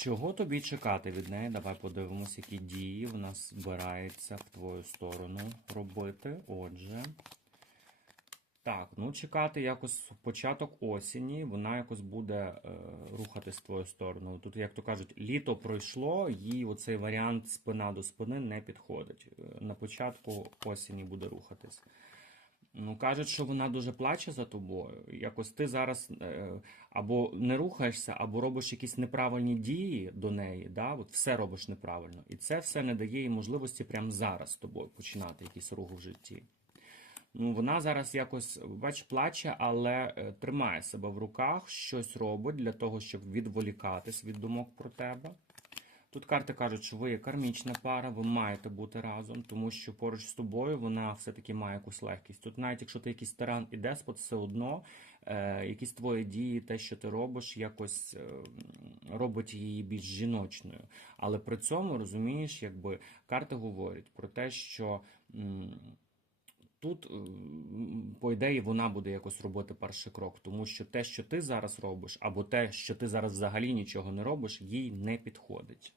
Чого тобі чекати від неї? Давай подивимось, які дії в нас збирається в твою сторону робити. Отже. Так, ну чекати якось початок осені, вона якось буде е, рухатись в твою сторону. Тут, як то кажуть, літо пройшло, їй оцей варіант спина до спини не підходить. Е, На початку осені буде рухатись. Ну, кажуть, що вона дуже плаче за тобою. Якось ти зараз е, або не рухаєшся, або робиш якісь неправильні дії до неї. Да? От все робиш неправильно. І це все не дає їй можливості прямо зараз з тобою починати якийсь рух в житті. Ну, вона зараз якось, бач, плаче, але е, тримає себе в руках, щось робить для того, щоб відволікатись від думок про тебе. Тут карти кажуть, що ви є кармічна пара, ви маєте бути разом, тому що поруч з тобою вона все-таки має якусь легкість. Тут навіть якщо ти якийсь тиран і деспот, все одно е, якісь твої дії, те, що ти робиш, якось е, робить її більш жіночною. Але при цьому розумієш, якби карти говорять про те, що. Тут, е, по ідеї, вона буде якось робити перший крок, тому що те, що ти зараз робиш, або те, що ти зараз взагалі нічого не робиш, їй не підходить.